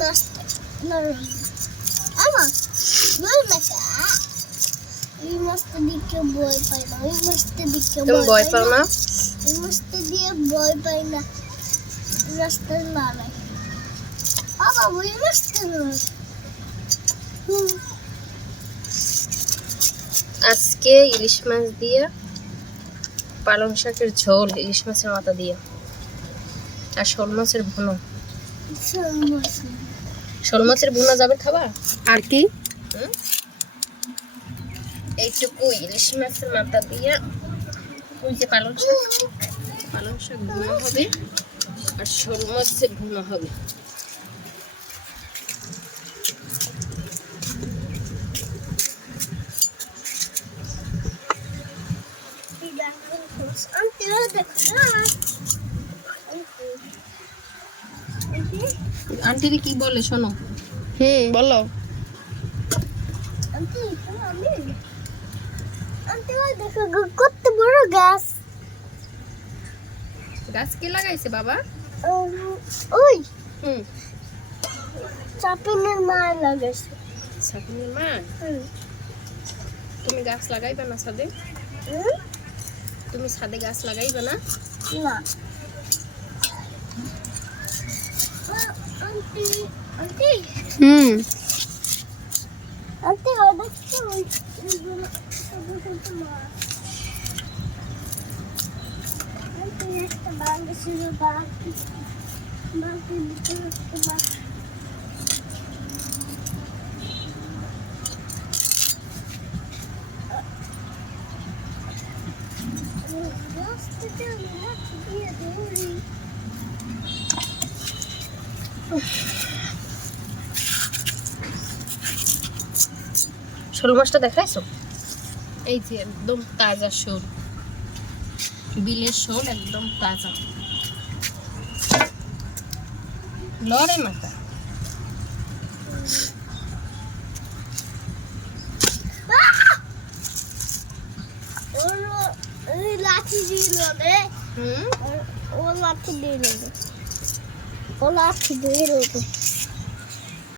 মাছটা নরম আমা বল না কা এই মাছটা দিকে ভয় পাই না ওই মাছটা দিকে তুমি ভয় পাও না এই মাছটা দিয়ে ভয় পাই না এই মাছটা লড়াই বাবা ওই মাছটা আজকে ইলিশ মাছ দিয়ে পালং শাকের ঝোল, ইলিশ মাছের মাথা দিয়ে। আর শোল মাছের ভুনো। শোল মাছের ভুনা যাবে খাবার? আর কি? এইটুকু ইলিশ মাছের মাথা দিয়ে যে পালং শাক। পালং শাক ভুনা হবে আর শোল মাছের ভুনা হবে আন্টিরি কি বলে শোনো। হুম বলো। কত বড় গাছ। গাছ কে লাগাইছে বাবা? ওই। হুম। চাপিনের মা লাগাইছে। সাকিনের মা? তুমি গাছ লাগাইবা না ছাদে? হুম? তুমি ছাদে গাছ লাগাইবা না? না। আন্টি আন্টি হুম আন্টি অবশ্যই ওই ওইগুলো শোল মাছটা দেখাইছো? এই যে একদম তাজা শোল। বিলের শোল একদম তাজা। লড়ে না তা। লাঠি দিল রে হুম? ও লাঠি দিল রে ও লাঠি দিল রে